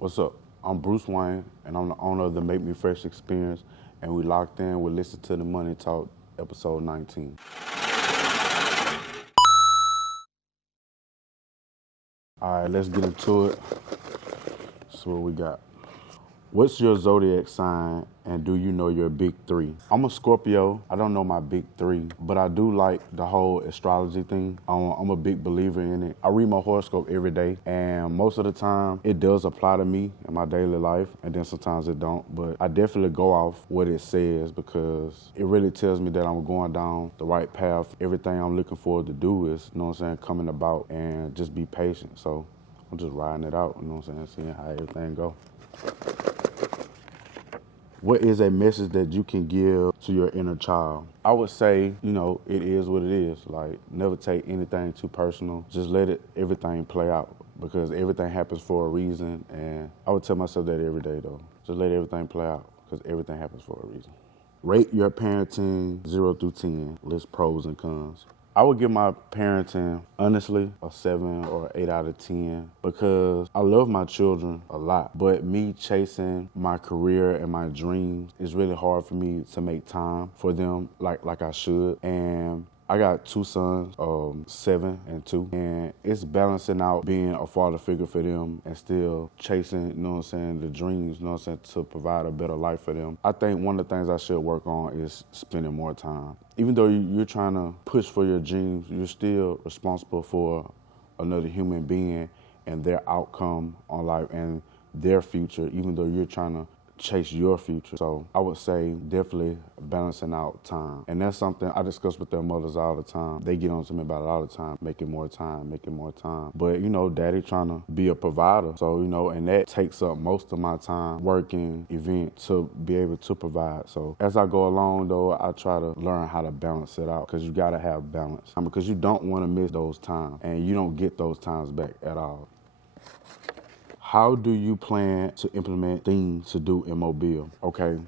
What's up? I'm Bruce Wayne, and I'm the owner of the MakeMeFresh Experience, and we locked in with Listen to the Money Talk, episode 19. All right, let's get into it. See what we got. What's your zodiac sign, and do you know your big three? I'm a Scorpio. I don't know my big three, but I do like the whole astrology thing. I'm a big believer in it. I read my horoscope every day, and most of the time, it does apply to me in my daily life, and then sometimes it don't. But I definitely go off what it says because it really tells me that I'm going down the right path. Everything I'm looking forward to do is, you know what I'm saying, coming about, and just be patient. So I'm just riding it out, you know what I'm saying, seeing how everything go. What is a message that you can give to your inner child? I would say, it is what it is. Like, never take anything too personal. Just let everything play out because everything happens for a reason. And I would tell myself that every day, though. Just let everything play out because everything happens for a reason. Rate your parenting 0 through 10. List pros and cons. I would give my parenting, honestly, a 7 or 8 out of 10 because I love my children a lot. But me chasing my career and my dreams, it's really hard for me to make time for them like I should. And I got 2 sons, 7 and 2, and it's balancing out being a father figure for them and still chasing, the dreams, to provide a better life for them. I think one of the things I should work on is spending more time. Even though you're trying to push for your dreams, you're still responsible for another human being and their outcome on life and their future, even though you're trying to chase your future. So I would say definitely balancing out time. And that's something I discuss with their mothers all the time. They get on to me about it all the time, making more time. But, daddy trying to be a provider. So, and that takes up most of my time working events to be able to provide. So as I go along, though, I try to learn how to balance it out because you got to have balance because you don't want to miss those times and you don't get those times back at all. How do you plan to implement things to do in Mobile? Okay,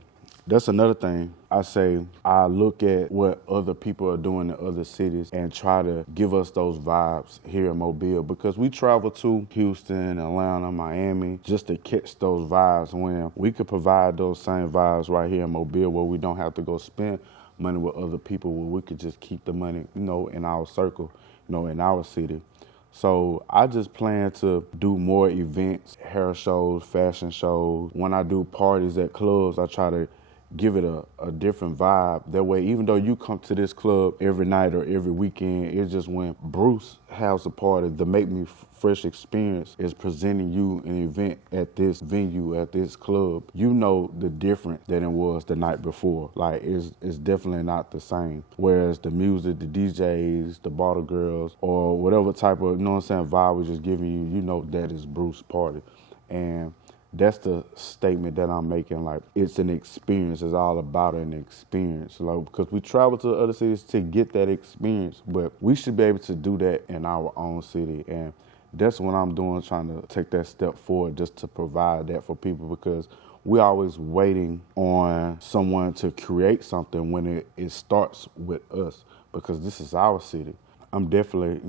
that's another thing. I say I look at what other people are doing in other cities and try to give us those vibes here in Mobile because we travel to Houston, Atlanta, Miami just to catch those vibes when we could provide those same vibes right here in Mobile where we don't have to go spend money with other people, where we could just keep the money, in our circle, in our city. So I just plan to do more events, hair shows, fashion shows. When I do parties at clubs, I try to give it a different vibe. That way, even though you come to this club every night or every weekend, it's just when Bruce has a party, the Make Me Fresh Experience is presenting you an event at this venue, at this club. You know the difference than it was the night before. Like, it's definitely not the same. Whereas the music, the DJs, the bottle girls, or whatever type of, vibe we're just giving you, that is Bruce's party. And that's the statement that I'm making. Like, it's an experience. It's all about an experience. Like, because we travel to other cities to get that experience, but we should be able to do that in our own city. And that's what I'm doing, trying to take that step forward just to provide that for people because we're always waiting on someone to create something when it starts with us because this is our city. I'm definitely,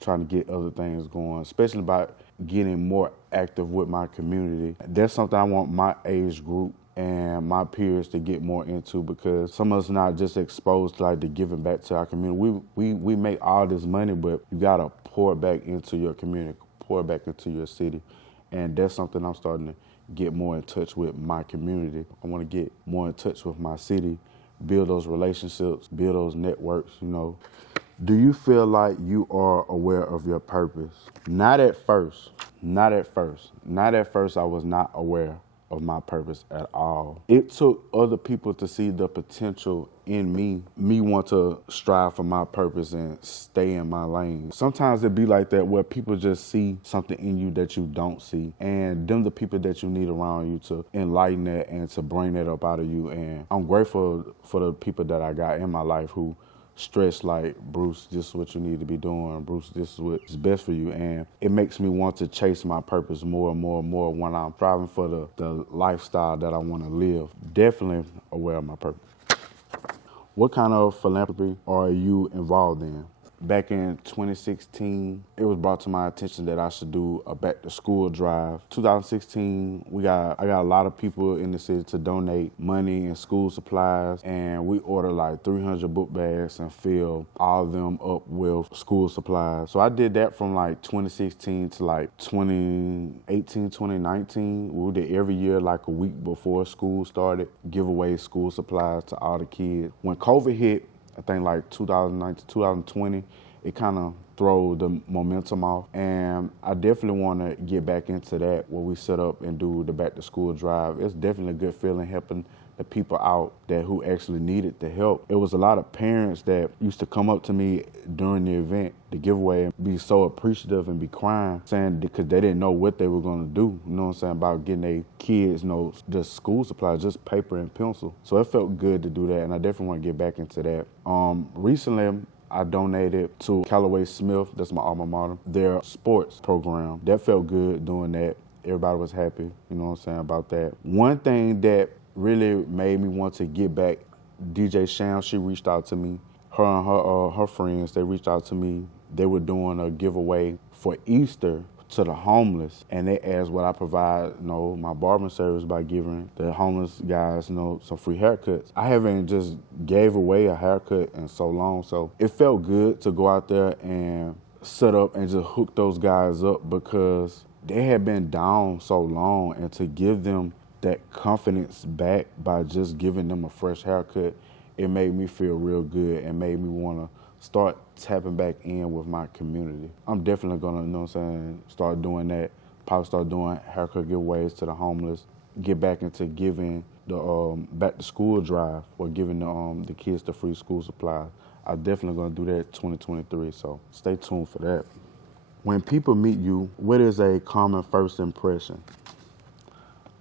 trying to get other things going, especially about getting more active with my community. That's something I want my age group and my peers to get more into because some of us not just exposed to the giving back to our community. We make all this money, but you gotta pour back into your community, pour back into your city. And that's something I'm starting to get more in touch with my community. I wanna get more in touch with my city, build those relationships, build those networks, Do you feel like you are aware of your purpose? Not at first. Not at first I was not aware of my purpose at all. It took other people to see the potential in me want to strive for my purpose and stay in my lane. Sometimes it be like that where people just see something in you that you don't see. And them the people that you need around you to enlighten that and to bring that up out of you. And I'm grateful for the people that I got in my life who stress like, Bruce, this is what you need to be doing. Bruce, this is what's best for you. And it makes me want to chase my purpose more and more and more when I'm striving for the lifestyle that I want to live. Definitely aware of my purpose. What kind of philanthropy are you involved in? back in 2016, it was brought to my attention that I should do a back to school drive. 2016, I got a lot of people in the city to donate money and school supplies, and we ordered like 300 book bags and filled all of them up with school supplies. So I did that from like 2016 to like 2018, 2019. We did every year, like a week before school started, give away school supplies to all the kids. When COVID hit, I think like 2019, 2020, it kind of throw the momentum off. And I definitely want to get back into that where we set up and do the back to school drive. It's definitely a good feeling helping the people out that who actually needed the help. It was a lot of parents that used to come up to me during the event, the giveaway, and be so appreciative and be crying, saying because they didn't know what they were going to do, you know what I'm saying, about getting their kids, you know, just school supplies, just paper and pencil. So it felt good to do that, and I definitely want to get back into that. Recently, I donated to Callaway Smith, that's my alma mater, their sports program. That felt good doing that. Everybody was happy, you know what I'm saying, about that. One thing that really made me want to get back, DJ Sham, she reached out to me. Her and her friends, they reached out to me. They were doing a giveaway for Easter to the homeless, and they asked what I provide, you know, my barbering service by giving the homeless guys, you know, some free haircuts. I haven't just gave away a haircut in so long, so it felt good to go out there and set up and just hook those guys up because they had been down so long, and to give them that confidence back by just giving them a fresh haircut, it made me feel real good and made me want to start tapping back in with my community. I'm definitely gonna, you know what I'm saying, start doing that. Probably start doing haircut giveaways to the homeless, get back into giving the back to school drive or giving the kids the free school supplies. I'm definitely gonna do that 2023, so stay tuned for that. When people meet you, what is a common first impression?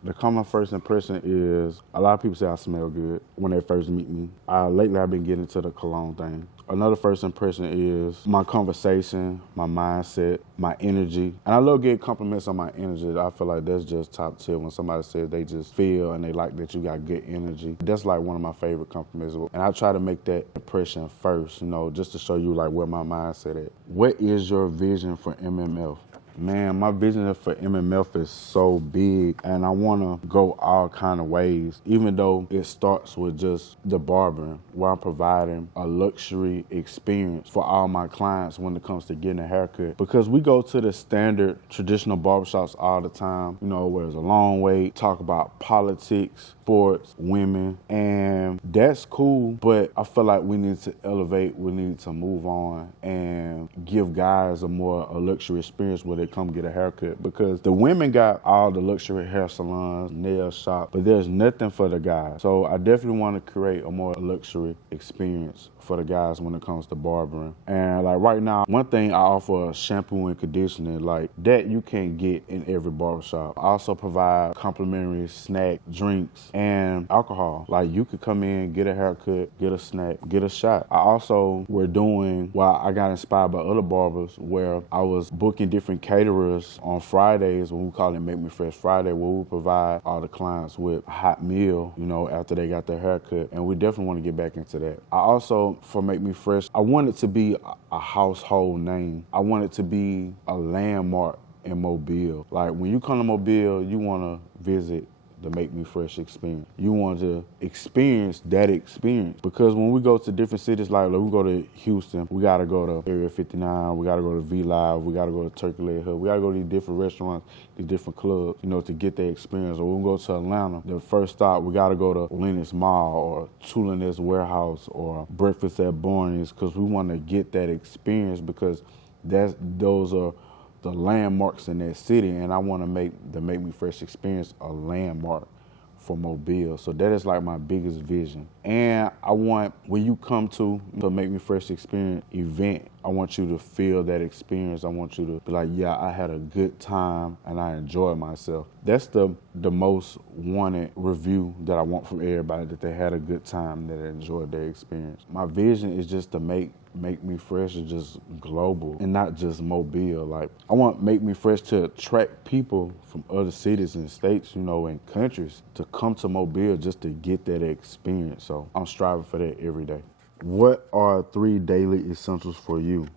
The common first impression is a lot of people say I smell good when they first meet me. Lately, I've been getting into the cologne thing. Another first impression is my conversation, my mindset, my energy. And I love getting compliments on my energy. I feel like that's just top tier when somebody says they just feel and they like that you got good energy. That's like one of my favorite compliments. And I try to make that impression first, you know, just to show you like where my mindset at. What is your vision for MMF? Man, my vision for MMF is so big, and I want to go all kind of ways, even though it starts with just the barbering, where I'm providing a luxury experience for all my clients when it comes to getting a haircut. Because we go to the standard traditional barbershops all the time, you know, where there's a long wait, talk about politics, sports, women, and that's cool, but I feel like we need to elevate, we need to move on and give guys a luxury experience where they come get a haircut, because the women got all the luxury hair salons, nail shops, but there's nothing for the guys. So I definitely want to create a more luxury experience for the guys when it comes to barbering. And like right now, one thing I offer shampoo and conditioning, like that you can't get in every barbershop. I also provide complimentary snack, drinks, and alcohol. Like you could come in, get a haircut, get a snack, get a shot. I got inspired by other barbers where I was booking different caterers on Fridays, when we call it MakeMeFresh Friday, where we provide all the clients with a hot meal, you know, after they got their haircut. And we definitely want to get back into that. I also, for Make Me Fresh, I want it to be a household name. I want it to be a landmark in Mobile. Like when you come to Mobile, you want to visit the Make Me Fresh Experience. You want to experience that experience, because when we go to different cities, like we go to Houston, we got to go to Area 59, we got to go to V-Live, we got to go to Turkey Leg Hut, we got to go to these different restaurants, these different clubs, you know, to get that experience. Or when we go to Atlanta, the first stop, we got to go to Lennox Mall or Tuliness Warehouse or Breakfast at Barney's, because we want to get that experience, because those are the landmarks in that city, and I want to make the Make Me Fresh Experience a landmark for Mobile. So that is like my biggest vision. And I want, when you come to the Make Me Fresh Experience event, I want you to feel that experience. I want you to be like, yeah, I had a good time and I enjoyed myself. That's the most wanted review that I want from everybody, that they had a good time, that they enjoyed their experience. My vision is just to make Me Fresh is just global and not just Mobile. Like, I want Make Me Fresh to attract people from other cities and states, you know, and countries to come to Mobile just to get that experience. So I'm striving for that every day. What are 3 daily essentials for you?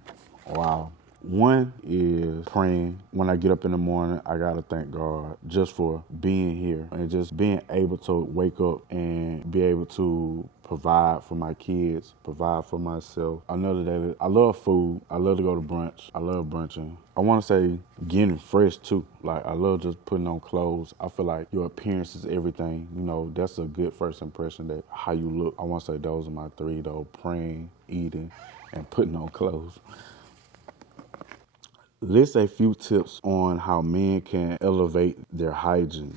Wow. One is praying. When I get up in the morning, I gotta thank God just for being here and just being able to wake up and be able to provide for my kids, provide for myself. Another day, I love food. I love to go to brunch. I love brunching. I want to say getting fresh too. Like, I love just putting on clothes. I feel like your appearance is everything. You know, that's a good first impression, that how you look. I want to say those are my 3 though: praying, eating, and putting on clothes. List a few tips on how men can elevate their hygiene.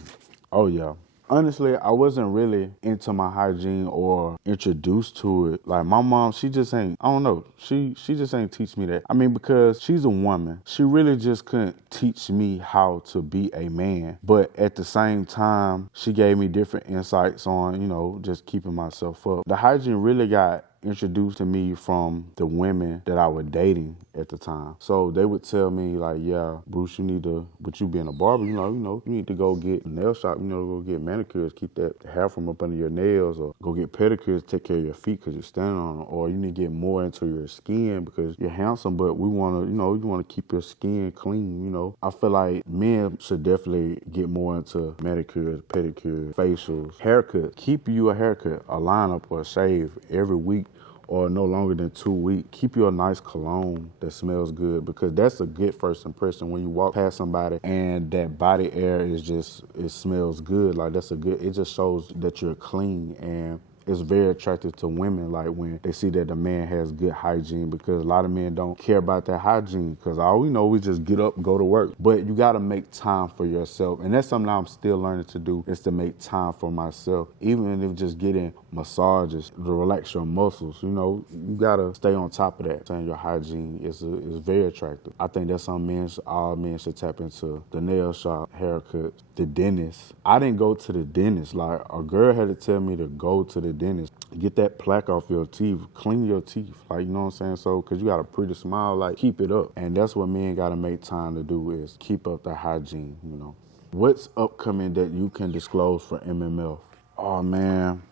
Oh yeah. Honestly, I wasn't really into my hygiene or introduced to it. Like, my mom, she just ain't, I don't know, she just ain't teach me that. I mean, because she's a woman, she really just couldn't teach me how to be a man. But at the same time, she gave me different insights on, you know, just keeping myself up. The hygiene really got introduced to me from the women that I was dating at the time. So they would tell me, like, yeah, Bruce, you need to, but you being a barber, you know, you need to go get a nail shop, go get manicures, keep that hair from up under your nails, or go get pedicures, take care of your feet because you're standing on them, or you need to get more into your skin because you're handsome, but we want to, you want to keep your skin clean, I feel like men should definitely get more into manicures, pedicures, facials, haircuts. Keep you a haircut, a lineup, or a shave every week, or no longer than 2 weeks. Keep you a nice cologne that smells good, because that's a good first impression when you walk past somebody and that body air is just, it smells good. Like, that's a good, it just shows that you're clean, and it's very attractive to women, like, when they see that the man has good hygiene, because a lot of men don't care about that hygiene, because all we know, we just get up, go to work. But you got to make time for yourself, and that's something I'm still learning to do, is to make time for myself, even if just getting massages to relax your muscles. You got to stay on top of that. Saying your hygiene is very attractive. I think that's something all men should tap into. The nail shop, haircuts, the dentist. I didn't go to the dentist. Like, a girl had to tell me to go to the dentist. Get that plaque off your teeth. Clean your teeth. Like, you know what I'm saying? So, because you got a pretty smile, like, keep it up. And that's what men got to make time to do, is keep up the hygiene, What's upcoming that you can disclose for MMF? Oh, man.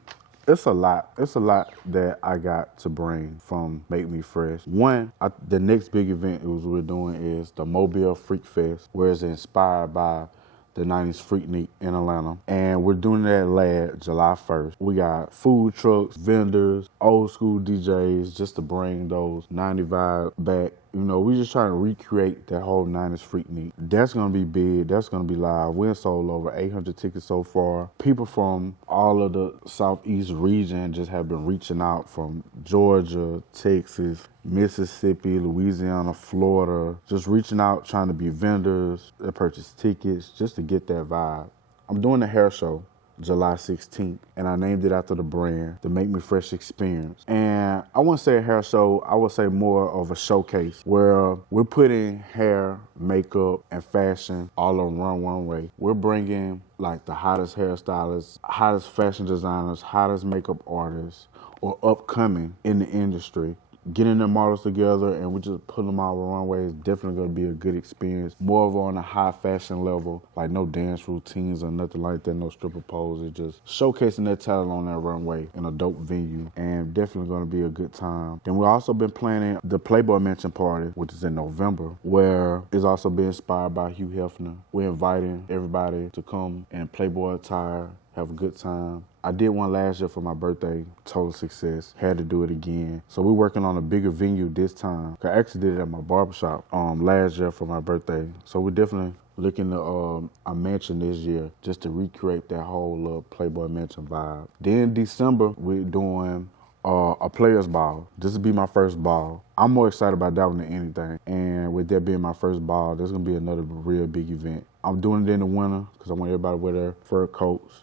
It's a lot. It's a lot that I got to bring from Make Me Fresh. One, the next big event we're doing is the Mobile FreakFest, where it's inspired by the 90s Freaknik in Atlanta. And we're doing that last July 1st. We got food trucks, vendors, old school DJs, just to bring those 90 vibe back. We just trying to recreate that whole 90s Freaknik. That's going to be big. That's going to be live. We're sold over 800 tickets so far. People from all of the Southeast region just have been reaching out, from Georgia, Texas, Mississippi, Louisiana, Florida, just reaching out, trying to be vendors, that purchase tickets, just to get that vibe. I'm doing a hair show July 16th, and I named it after the brand, the MakeMeFresh Experience. And I wouldn't say a hair show, I would say more of a showcase, where we're putting hair, makeup, and fashion all on one runway. We're bringing, like, the hottest hairstylists, hottest fashion designers, hottest makeup artists, or upcoming in the industry, getting their models together, and we just put them out on the runway. Is definitely going to be a good experience. More of on a high fashion level, like no dance routines or nothing like that, no stripper poses, just showcasing their talent on that runway in a dope venue, and definitely going to be a good time. Then we've also been planning the Playboy Mansion Party, which is in November, where it's also been inspired by Hugh Hefner. We're inviting everybody to come in Playboy attire, have a good time. I did one last year for my birthday, total success. Had to do it again. So we're working on a bigger venue this time. I actually did it at my barbershop last year for my birthday. So we're definitely looking to a mansion this year, just to recreate that whole Playboy Mansion vibe. Then December, we're doing a players ball. This will be my first ball. I'm more excited about that one than anything. And with that being my first ball, there's gonna be another real big event. I'm doing it in the winter because I want everybody to wear their fur coats,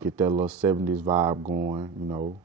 get that little 70s vibe going,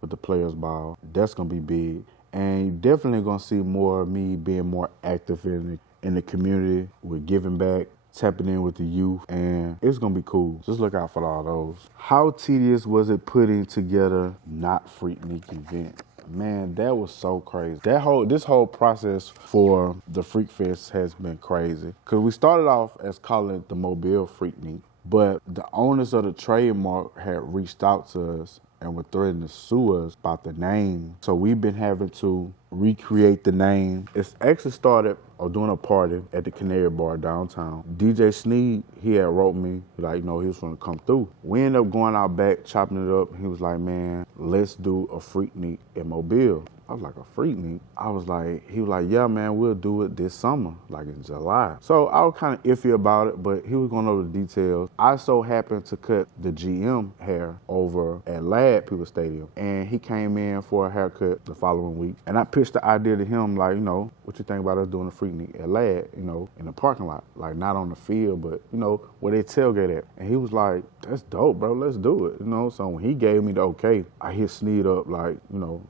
with the players ball. That's gonna be big. And you're definitely gonna see more of me being more active in the community, with giving back, tapping in with the youth, and it's gonna be cool. Just look out for all those. How tedious was it putting together Not Freaknik event? Man, that was so crazy. This whole process for the Freak Fest has been crazy. Cause we started off as calling it the Mobile Freaknik, but the owners of the trademark had reached out to us and were threatening to sue us about the name. So we've been having to recreate the name. It's actually started doing a party at the Canary Bar downtown. DJ Sneed, he had wrote me, like, he was going to come through. We ended up going out back, chopping it up. He was like, man, let's do a Freaknik in Mobile. I was like, a Freaknik? He was like, yeah, man, we'll do it this summer, like in July. So I was kind of iffy about it, but he was going over the details. I so happened to cut the GM hair over at Lad People Stadium, and he came in for a haircut the following week. And I pitched the idea to him, like, what you think about us doing a Freaknik at Lad, in the parking lot, like not on the field, but, where they tailgate at. And he was like, that's dope, bro, let's do it, So when he gave me the okay, I hit Sneed up, like,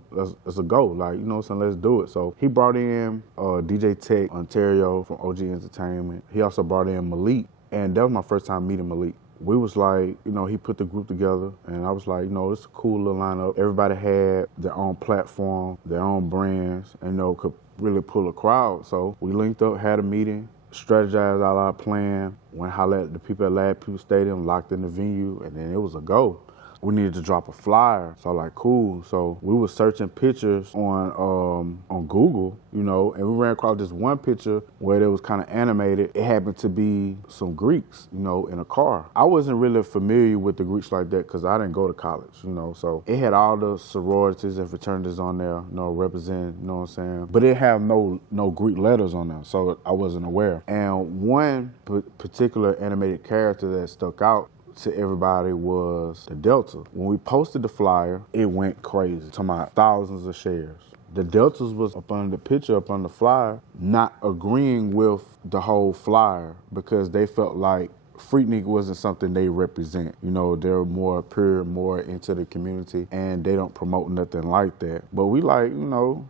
let's a go. Like, so let's do it. So he brought in DJ Tech Ontario from OG Entertainment. He also brought in Malik, and that was my first time meeting Malik. We was like, he put the group together, and I was like, it's a cool little lineup. Everybody had their own platform, their own brands, and could really pull a crowd. So we linked up, had a meeting, strategized out our plan, went holler at the people at Lad People Stadium, locked in the venue, and then it was a go. We needed to drop a flyer, so like, cool. So we were searching pictures on Google, and we ran across this one picture where it was kind of animated. It happened to be some Greeks, in a car. I wasn't really familiar with the Greeks like that because I didn't go to college, So it had all the sororities and fraternities on there, representing, you know what I'm saying? But it had no Greek letters on there, so I wasn't aware. And one particular animated character that stuck out to everybody was the Delta. When we posted the flyer, it went crazy, to my thousands of shares. The Deltas was up on the picture, up on the flyer, not agreeing with the whole flyer because they felt like Freaknik wasn't something they represent. They're more pure, more into the community, and they don't promote nothing like that. But we like,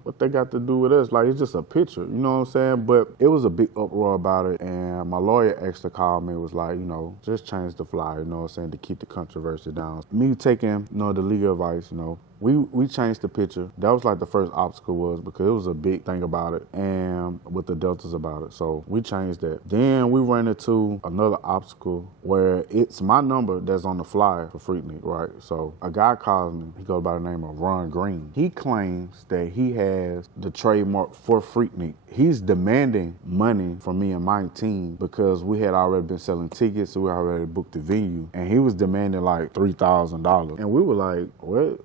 what they got to do with us? Like, it's just a picture, you know what I'm saying? But it was a big uproar about it, and my lawyer actually called me and was like, just change the flyer, you know what I'm saying, to keep the controversy down. Me taking, the legal advice, we changed the picture. That was like the first obstacle was because it was a big thing about it and with the Deltas about it. So we changed that. Then we ran into another obstacle where it's my number that's on the flyer for Freaknik, right? So a guy calls me. He goes by the name of Ron Green. He claims that he has the trademark for Freaknik. He's demanding money from me and my team because we had already been selling tickets, so we already booked the venue. And he was demanding like $3,000. And we were like, what?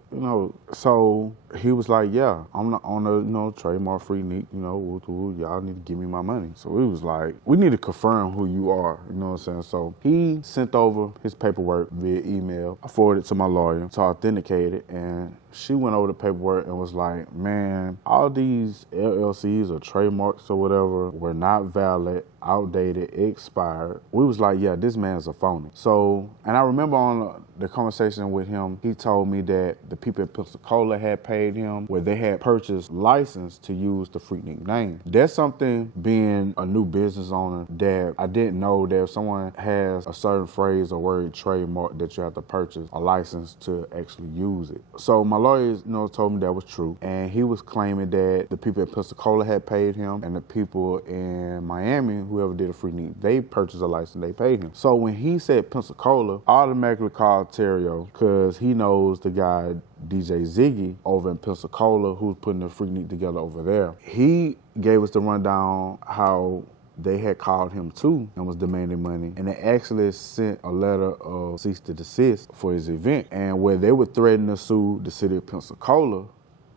So he was like, yeah, I'm the owner, trademark Freaknik, y'all need to give me my money. So we was like, we need to confirm who you are, you know what I'm saying? So he sent over his paperwork via email. I forwarded it to my lawyer to authenticate it, and she went over the paperwork and was like, man, all these LLCs or trademarks or whatever were not valid, outdated, expired. We was like, yeah, this man's a phony. So, and I remember on the conversation with him, he told me that the people in Pensacola had paid him where they had purchased license to use the Freaknik name. That's something, being a new business owner, that I didn't know that if someone has a certain phrase or word trademark that you have to purchase a license to actually use it. So my lawyers, told me that was true, and he was claiming that the people in Pensacola had paid him, and the people in Miami, whoever did a Freaknik, they purchased a license, they paid him. So when he said Pensacola, I automatically called Terrio because he knows the guy DJ Ziggy over in Pensacola who's putting the Freaknik together over there. He gave us the rundown how they had called him too and was demanding money, and they actually sent a letter of cease to desist for his event, and where they were threatening to sue the city of Pensacola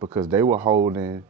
because they were holding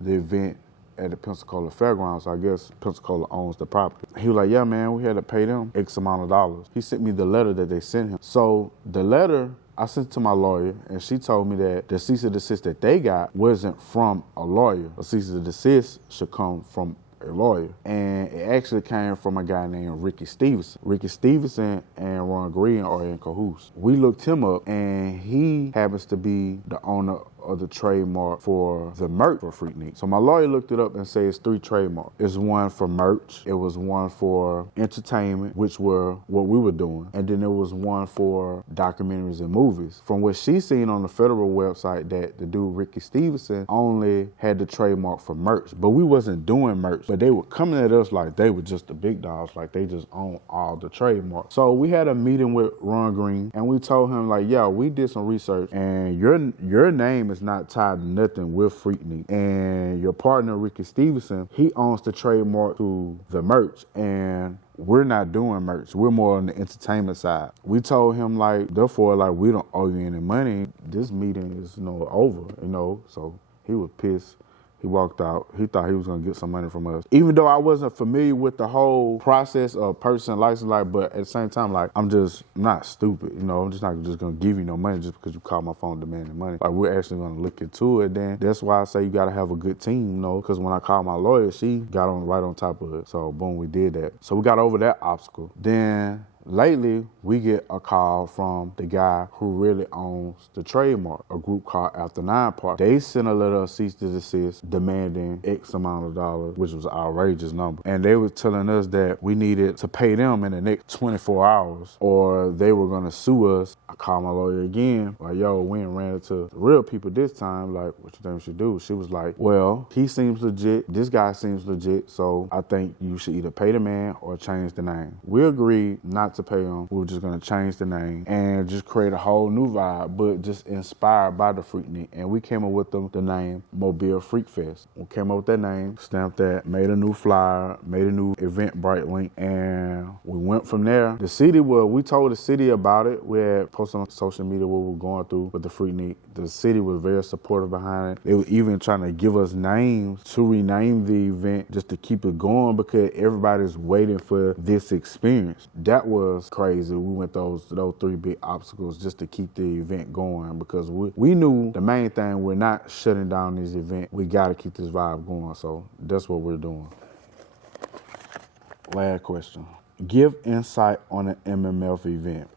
the event at the Pensacola Fairgrounds. So I guess Pensacola owns the property. He was like, yeah, man, we had to pay them X amount of dollars. He sent me the letter that they sent him. So the letter I sent to my lawyer, and she told me that the cease and desist that they got wasn't from a lawyer. A cease and desist should come from a lawyer. And it actually came from a guy named Ricky Stevenson. Ricky Stevenson and Ron Green are in cahoots. We looked him up, and he happens to be the owner or the trademark for the merch for Freaknik. So my lawyer looked it up and said it's 3 trademarks. It's one for merch, it was one for entertainment, which were what we were doing, and then there was one for documentaries and movies. From what she seen on the federal website, that the dude Ricky Stevenson only had the trademark for merch, but we wasn't doing merch. But they were coming at us like they were just the big dogs, like they just own all the trademarks. So we had a meeting with Ron Green, and we told him like, yeah, we did some research, and your name is not tied to nothing with Freaknik, and your partner Ricky Stevenson, he owns the trademark to the merch, and we're not doing merch. We're more on the entertainment side. We told him like, therefore, like, we don't owe you any money. This meeting is, over, so he was pissed. He walked out. He thought he was gonna get some money from us. Even though I wasn't familiar with the whole process of person license, but at the same time, like, I'm just not stupid, I'm just not just gonna give you no money just because you call my phone demanding money. Like, we're actually gonna look into it. Then that's why I say you gotta have a good team, because when I called my lawyer, she got on right on top of it. So boom, we did that. So we got over that obstacle. Then lately, we get a call from the guy who really owns the trademark, a group called After 9 Park. They sent a letter of cease to desist demanding X amount of dollars, which was an outrageous number. And they were telling us that we needed to pay them in the next 24 hours or they were going to sue us. I called my lawyer again, like, yo, we ain't ran into the real people this time. Like, what you think we should do? She was like, well, he seems legit. This guy seems legit. So I think you should either pay the man or change the name. We agreed not to pay him. We were just gonna change the name and just create a whole new vibe, but just inspired by the Freaknik. And we came up with the name Mobile FreakFest. We came up with that name, stamped that, made a new flyer, made a new Eventbrite link, and we went from there. The city, we told the city about it. We had posted on social media what we were going through with the Freaknik. The city was very supportive behind it. They were even trying to give us names to rename the event just to keep it going because everybody's waiting for this experience. That was crazy. We went those 3 big obstacles just to keep the event going because we knew the main thing, we're not shutting down this event. We got to keep this vibe going. So that's what we're doing. Last question. Give insight on an MMF event.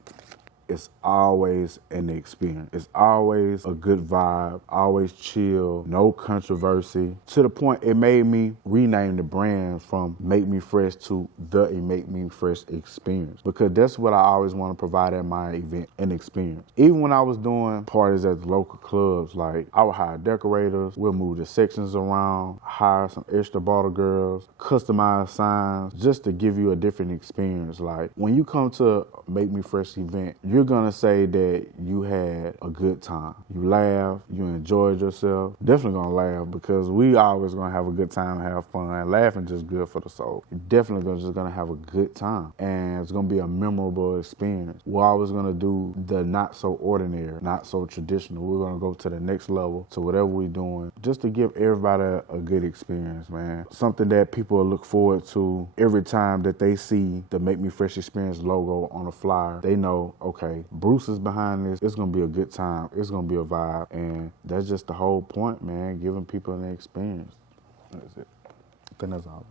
It's always an experience. It's always a good vibe, always chill, no controversy. To the point it made me rename the brand from Make Me Fresh to the Make Me Fresh Experience because that's what I always want to provide at my event, an experience. Even when I was doing parties at the local clubs, like I would hire decorators, we'll move the sections around, hire some extra bottle girls, customize signs, just to give you a different experience. Like when you come to a Make Me Fresh event, you're gonna say that you had a good time. You laughed, you enjoyed yourself. Definitely gonna laugh because we always gonna have a good time, have fun. Laughing just good for the soul. You're definitely just gonna have a good time. And it's gonna be a memorable experience. We're always gonna do the not so ordinary, not so traditional. We're gonna go to the next level to whatever we're doing just to give everybody a good experience, man. Something that people will look forward to every time that they see the Make Me Fresh Experience logo on a flyer. They know, okay, Bruce is behind this. It's gonna be a good time. It's gonna be a vibe. And that's just the whole point, man, giving people an experience. That's it. I think that's all.